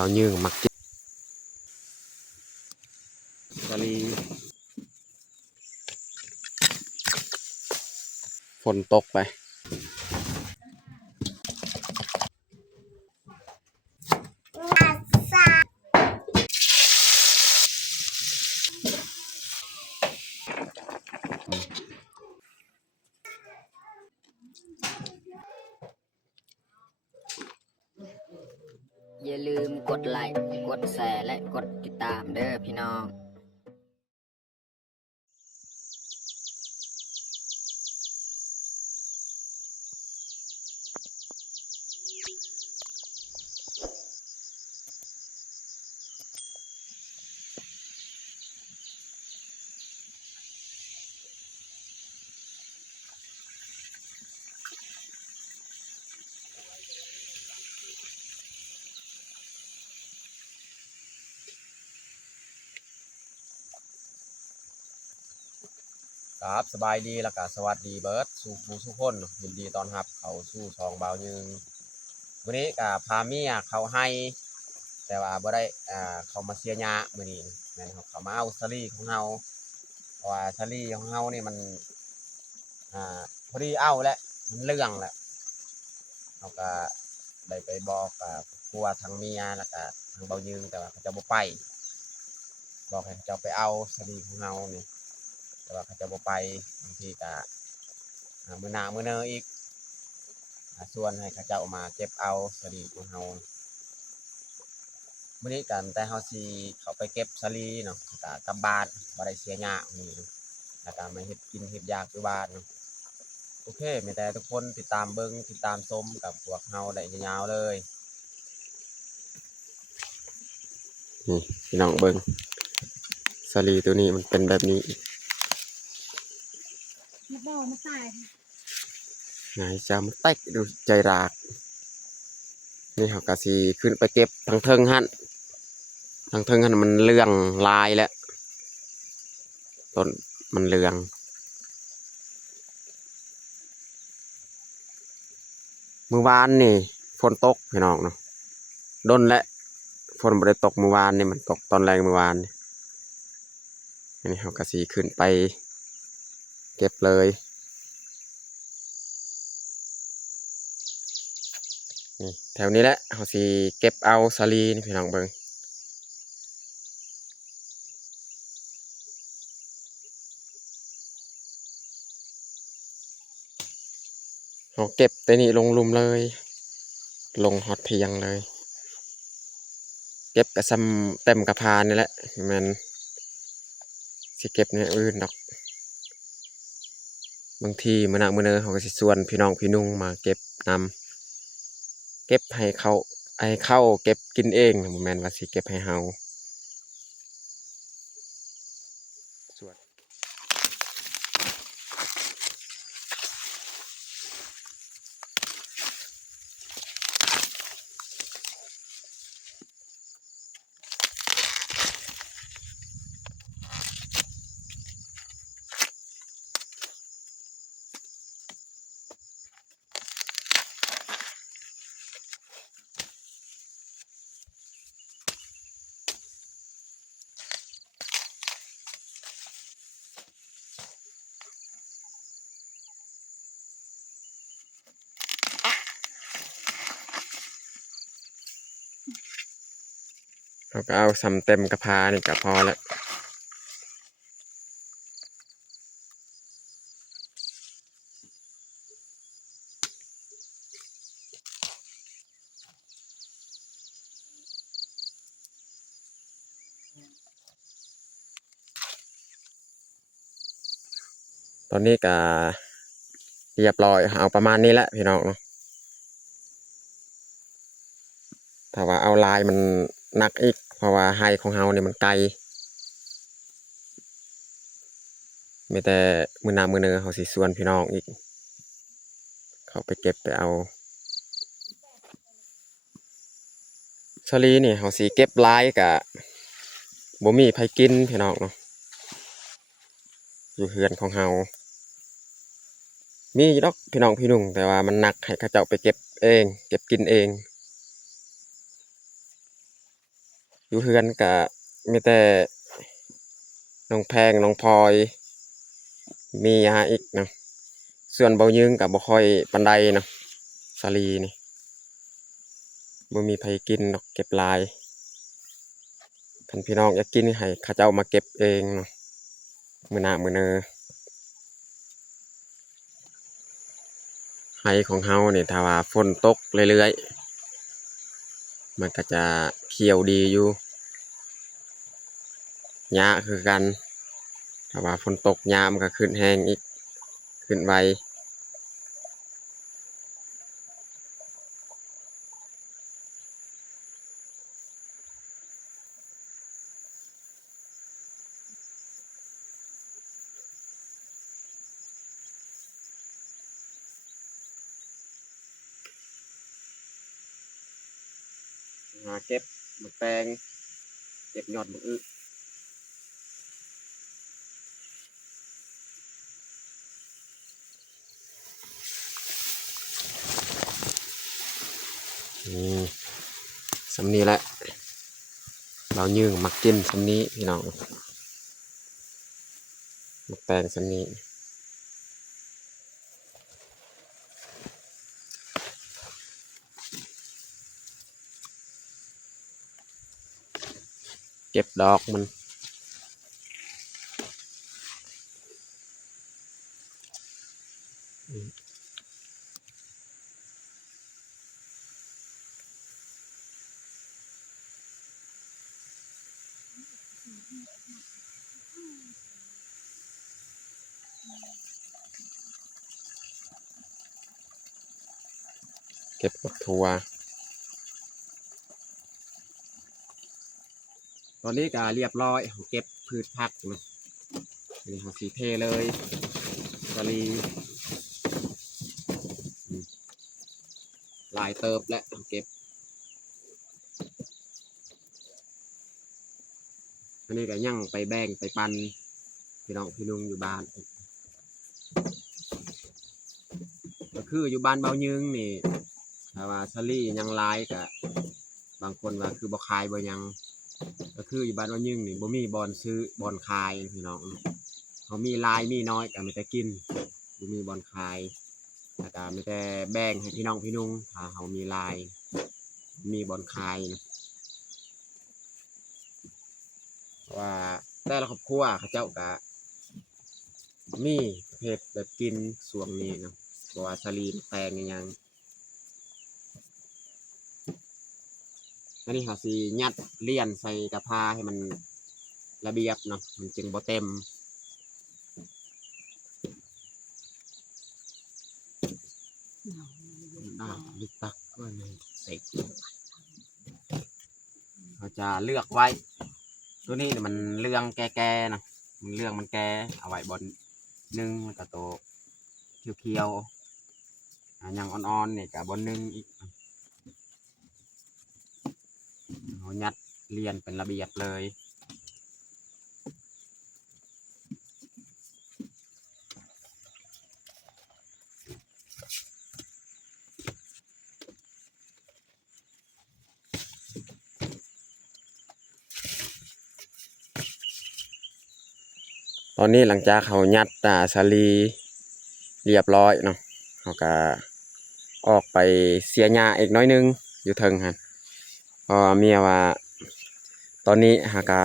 เรายืงมักกินกะลีฝนตกไปอย่าลืมกดไลค์กดแชร์และกดติดตามเด้อพี่น้องครับสบายดีแล้วก็สวัสดีเบิร์ดสู่ผู้สุคนยินดีต้อนรับเขาสู่ช่องเบายืงวันนี้กับพาเมียเขาให้แต่ว่าบ่ได้เขามาเสียหญ้ามื้อนี้แม่นครับเขามาเอาสลีของเฮาเพราะว่าสลีของเฮานี่มันพอดีเอาแล้วมันเรื่องแล้วเขาก็ได้ไปบอกกับครัวทางเมียแล้วก็ทางเบายืงแต่ว่าเขาจะบ่ไปบอกให้เขาจะไปเอาสลีของเฮานี่แต่ว่าเขาจะบ่ไปบางทีก็มื้อหน้ามื้อเนออีกส่วนให้เขาเจ้ามาเก็บเอาสลีของเฮามื้อนี้กันแต่เฮาสิเข้าไปเก็บสลีเนาะก็กลับบ้านบ่ได้เสียหญ้ามื้อนี้แล้วก็มาเฮ็ดกินเฮ็ดยากอยู่บ้านเนาะโอเคมีแต่ทุกคนติดตามเบิ่งติดตามชมกับพวกเฮาได้ยาวๆเลยนี่พี่น้องเบิ่งสลีตัวนี้มันเป็นแบบนี้มาบอกมาใส่ไหนจะมันเต็กดูใจรากนี่เขากะสีขึ้นไปเก็บทางเทิงหั่นทางเทิงหั่นมันเลื่องลายแล้วต้นมันเลื่องเมื่อวานนี่ฝนตกพี่น้องเนาะดนและฝนบ่ได้ตกเมื่อวานนี่มันตกตอนแรงเมื่อวานนี่เขากะสีขึ้นไปเก็บเลยนี่แถวนี้แหละเขาสีเก็บเอาสาลีนี่พี่น้องเบิ่งเขาเก็บแต่นี่ลงลุมเลยลงฮอตเพียงเลยเก็บกระซำเต็มกระพานนี่แหละมันสิเก็บเนี่ยอื่นดอกบางทีมื้อหน้ามื้อเนอเขาก็สิชวนพี่น้องพี่นุ่งมาเก็บนำเก็บให้เข้าเก็บกินเองบ่แม่นว่าสิเก็บให้เฮาส่วนเราก็เอาสำเต็มกระพานี่ก็พอแล้วตอนนี้ก็เรียบร้อยเอาประมาณนี้แหละพี่น้องเนาะถ้าว่าเอาลายมันหนักอีกเพราะว่าไฮของเฮานี่มันไกลมีแต่มื้อหน้ามื้อเนอเขาสิชวนพี่น้องอีกเขาไปเก็บไปเอาชลีนี่เขาสิเก็บลายกะบ่มีไผกินพี่น้องเนาะอยู่เฮือนของเฮามีดอกพี่น้องพี่นุ่งแต่ว่ามันหนักให้เขาเจ้าไปเก็บเองเก็บกินเอง อยู่เฮือนก็มีแต่น้องแพงน้องพลอยมีหาอีกเนาะส่วนเบายึงก็บ่ค่อยปานใดเนาะสาลีนี่บ่มีไผกินดอกเก็บหลายคันพี่น้องอยากกินให้เขาเจ้ามาเก็บเองเนาะมื้อหน้ามื้อเนอไห้ของเฮานี่ถ้าว่าฝนตกเรื่อยๆมันก็จะเขียวดีอยู่หญ้าคือกันถ้าว่าฝนตกหญ้ามันก็ขึ้นแห้งอีกขึ้นไวหาเก็บบักแตงเก็บยอดบักอึนี่สำนี้แหละเรายืงมักกินสำนี้พี่น้องบักแตงสำนี้เก็บดอกมันเก็บบักถั่วตอนนี้ก็เรียบร้อยเก็บพืชผักนะนี่เขาสีเทเลยสาลีลายเติบและเก็บอันนี้ก็ยั่งไปแบ่งไปปันพี่น้องพี่นุ่งอยู่บ้านก็คืออยู่บ้านเบายึงนี่ถ้าว่าสาลียังลายก็บางคนว่าคือบ่ขายบ่ยังก็คืออยู่บ้านเบายึงนี่บ่มีบอนซื้อบอนขายพี่น้องเขามีลายมีน้อยก็ไม่แต่กินบ่มีบอนขายแล้วก็ไม่แต่แบ่งให้พี่น้องพี่นุ่งถ้าเขามีลายมีบอนขายนะว่าแต่ละครอบครัวเขาเจ้าก็มีประเภทแบบกินส่วงนี้เนาะบ่ว่าสาลีแตงอหยังอันนี้เขาสิยัดเลี่ยนใส่กระพาให้มันระเบียบเนาะมันจึงบ่เต็มลึกตักก็ในใส่เขาจะเลือกไว้ตัวนี้เนี่ยมันเรื่องแก่ๆนะมันเรื่องมันแก่เอาไว้บนนึ่งมันก็โตเขียวๆอย่างอ่อนๆเนี่ยกับบนนึ่งอีกเขายัดเรียนเป็นระเบียบเลยตอนนี้หลังจากเขายัดสาลีเรียบร้อยเนาะเขาก็ออกไปเสียหญ้าอีกน้อยนึงอยู่เทิงฮะเพราะเมียว่าตอนนี้หากะ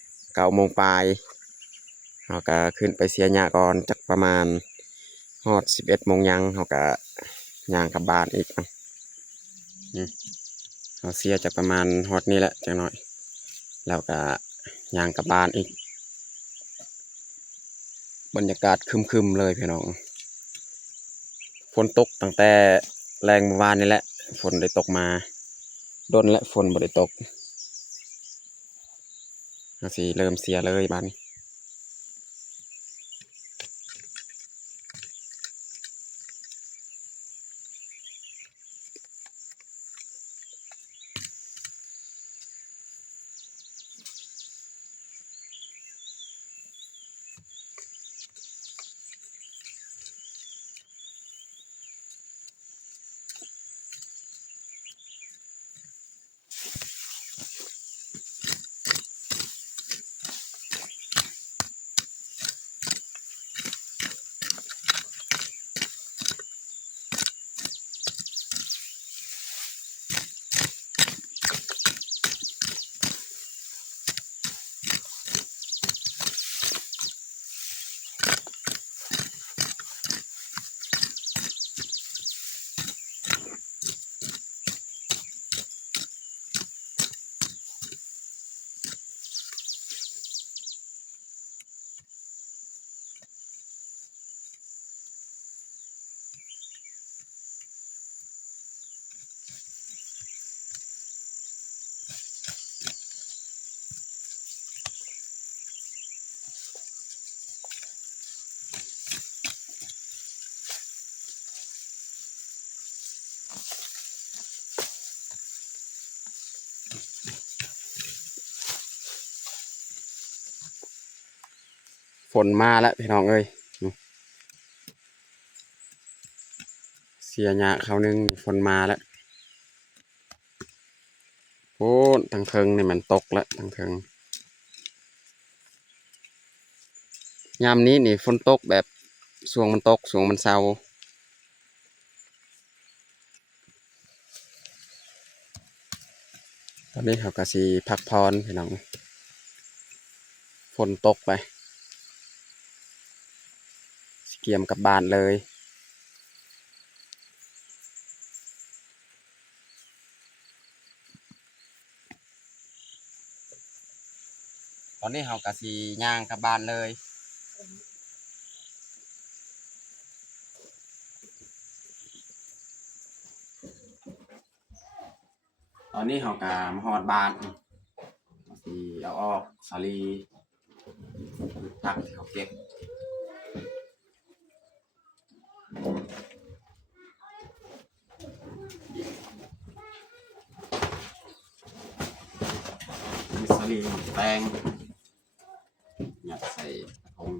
9 โมงปลายเขาก็ขึ้นไปเสียหญ้าก่อนจักประมาณฮอด11 โมงยังเขาก็ย่างกลับบ้านอีกเนาะเขาเสียจากประมาณฮอดนี่แหละจังหน่อยแล้วก็ย่างกลับบ้านอีกบรรยากาศครึมๆเลยพี่น้องฝนตกตั้งแต่แรงเมื่อวานนี่แหละฝนได้ตกมาโดนและฝนบ่ได้ตกสิเริ่มเสียเลยบ้านนี้ ฝนมาแล้วพี่น้องเอ้ยเสียหยาเขานึงฝนมาแล้วโอ้ทางเทิงนี่มันตกแล้วทางเทิงยามนี้นี่ฝนตกแบบช่วงมันตกช่วงมันเศร้าตอนนี้เขาก็สิพักพรพี่น้องฝนตกไปสิเกียมกลับบ้านเลยตอนนี้เขาก็สิย่างกลับบ้านเลยตอนนี้เขาก็มาฮอดบ้านสิเอาออกสาลีตักที่เขาเก็บมีสาลีแป้งยัดใส่กระทง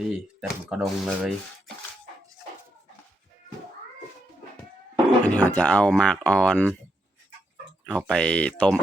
ดีเต็มกระดงเลยอันนี้เราจะเอาหมากอ่อนเอาไปต้ม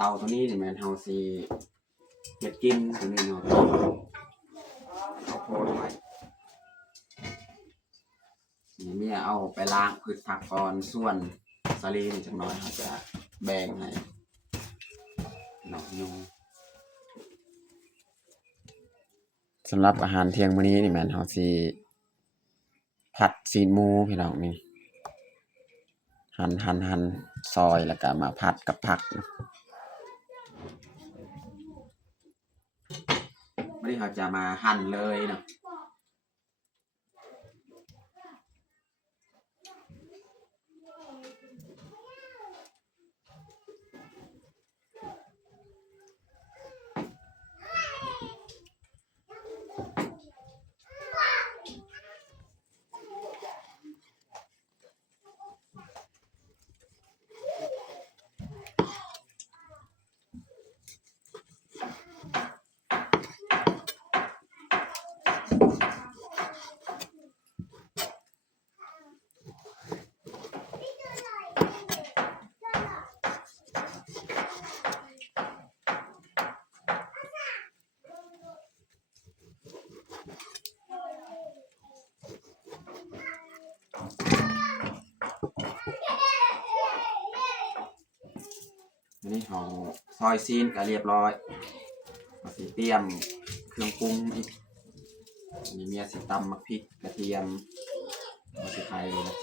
เตาตัวนี้นี่แม่นเฮาสิเฮ็ดกินตัวนี้เนาะเอาโพดไว้นี่เมียเอาไปล้างพืชผักก่อนส่วนสาลีนี่จักหน่อยเขาจะแบ่งให้น้องยุงสำหรับอาหารเที่ยงมื้อนี้นี่แม่นเฮาสิผัดซีนหมูพี่น้องนี่หั่นซอยแล้วก็มาผัดกับผักวันนี้เราจะมาหั่นเลยเนาะวันนี้เราซอยซีนก็เรียบร้อยเราสิเตรียมเครื่องปรุงอีกอันนี้เมียสิตำมักพริกกระเทียมเราสิไทยเลยนะ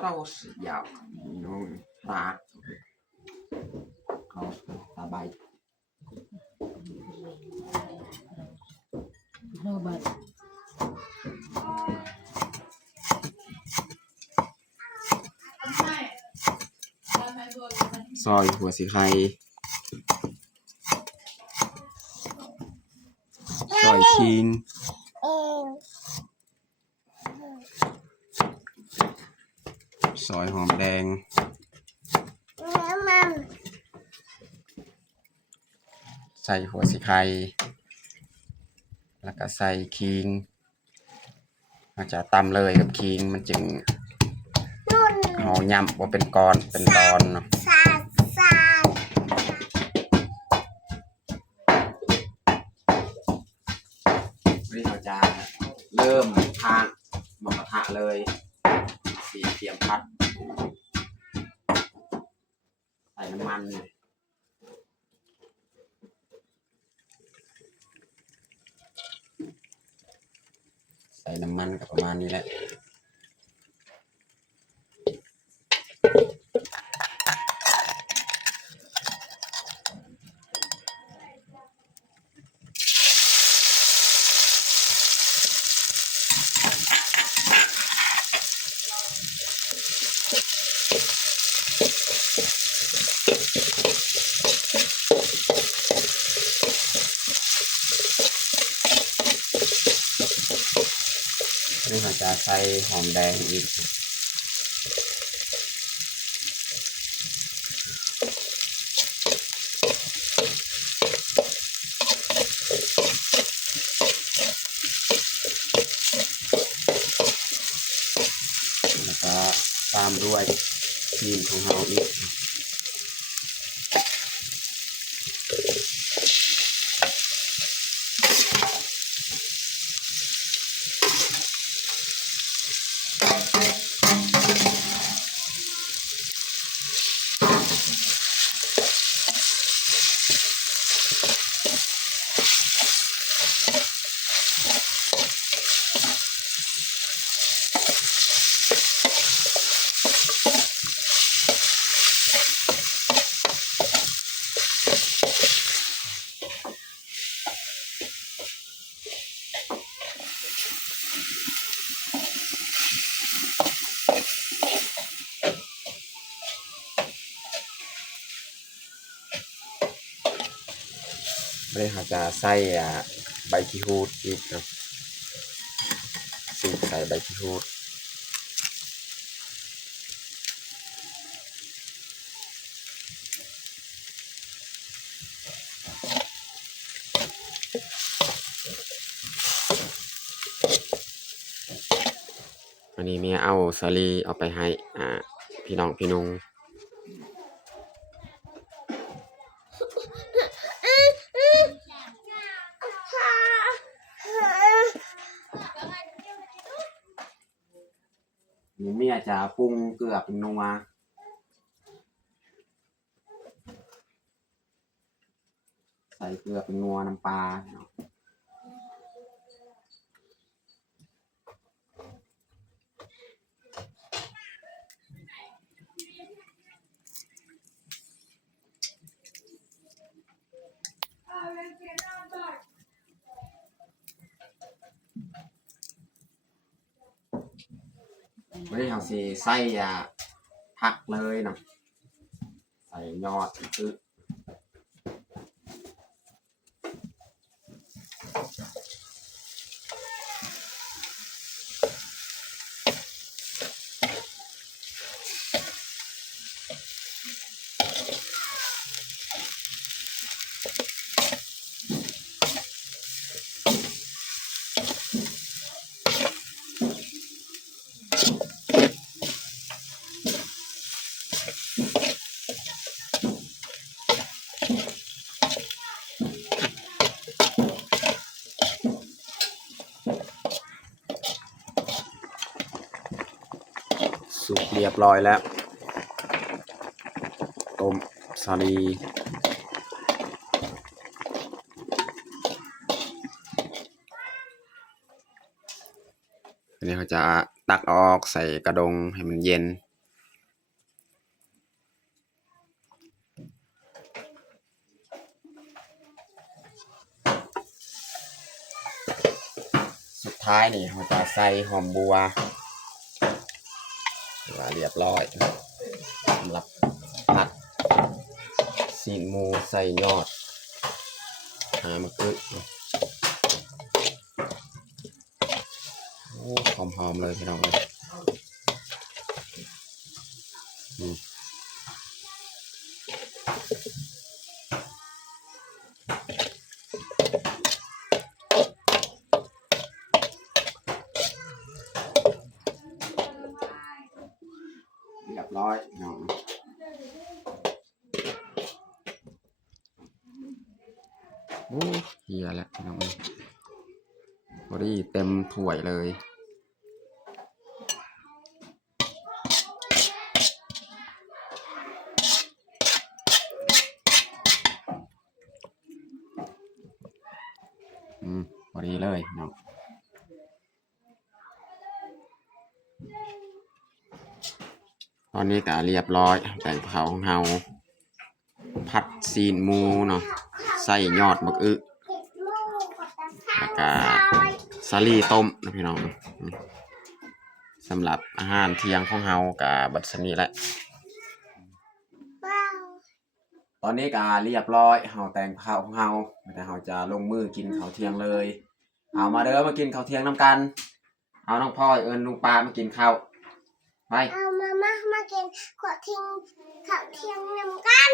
เราสิยาวนู่นรากเขาตาใบซอยหัวสีไข่ซอยชีนซอยหอมแดงใส่หัวสีไข่ แล้วก็ใส่ขิงอาจจะตำเลยกับขิงมันจึงเอายำว่าเป็นก้อนเป็นตอนเนาะวันนี้เราจะเริ่มทานหมูกระทะเลยสีเตรียมพัดใส่น้ำมันใส่น้ำมันกับประมาณนี้แหละนี่เราจะใส่หอมแดงอีกแล้วก็ตามด้วยครีมของเราอีกเลยเราจะใส่ใบขี้หูดอีกนะสีใส่ใบขี้หูดวันนี้เมียเอาสาลีเอาไปให้พี่น้องพี่นุงเมียจะปรุงเกลือเป็นนัวใส่เกลือเป็นนัวน้ำปลาเนาะวันนี้เราสิใส่ผักเลยเนาะใส่ยอดคือสุกเรียบร้อยแล้วต้มสาลีอันนี้เขาจะตักออกใส่กระดงให้มันเย็นสุดท้ายนี่เขาจะใส่หอมบัวเรียบร้อยสำหรับผัดซีนหมูใส่ยอดมะกรูดหอมๆเลยพี่น้องเลย บร้อยเนาะโอ้เฮียแล้วน้องพอดีเต็มถ้วยเลยพอดีเลยน้องตอนนี้ก็เรียบร้อยแต่งเผาของเฮาผัดซีนหมูเนาะใส่ยอดบักอึแล้วก็สาลี่ต้มนะพี่น้องสำหรับอาหารเที่ยงของเฮากับบัดสนี้แหละตอนนี้ก็เรียบร้อยเฮาแต่งข้าวของเฮาแต่เฮาจะลงมือกินข้าวเที่ยงเลยเอามาเด้อมากินข้าวเที่ยงน้ำกันเอาน้องพ่อยเอิญลุงปามากินข้าวไปเอามากินข้าวเที่ยงนำกัน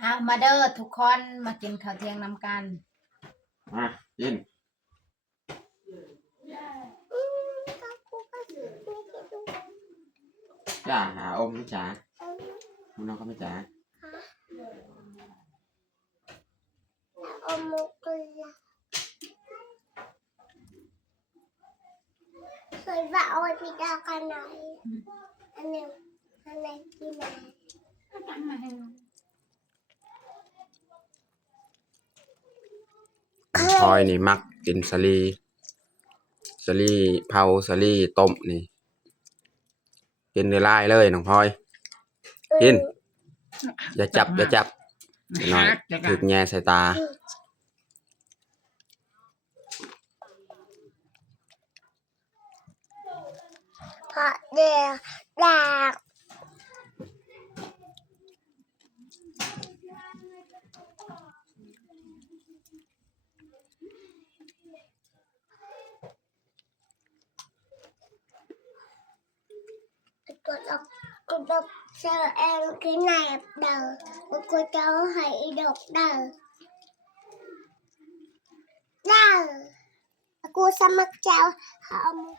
เอามาเด้อทุกคนมากินข้าวเที่ยงนำกันมากินจ้าหาอมไม่จ๋าคุณน้องก็ไม่จ๋าอมมุกเลยเคยว่าเอาไว้พิจารณาอันนี้กินไหนพลอยนี่มักกินสลีเผาสลีต้มนี่กินได้หลายเลยน้องพลอยกินอย่าจับหน่อยถึกแง่ใส่ตาเพราะเดี๋ยวแดกกดเจอเองcái này đầu cô cháu hãy đọc đầu đầu cô sao mặc cháu không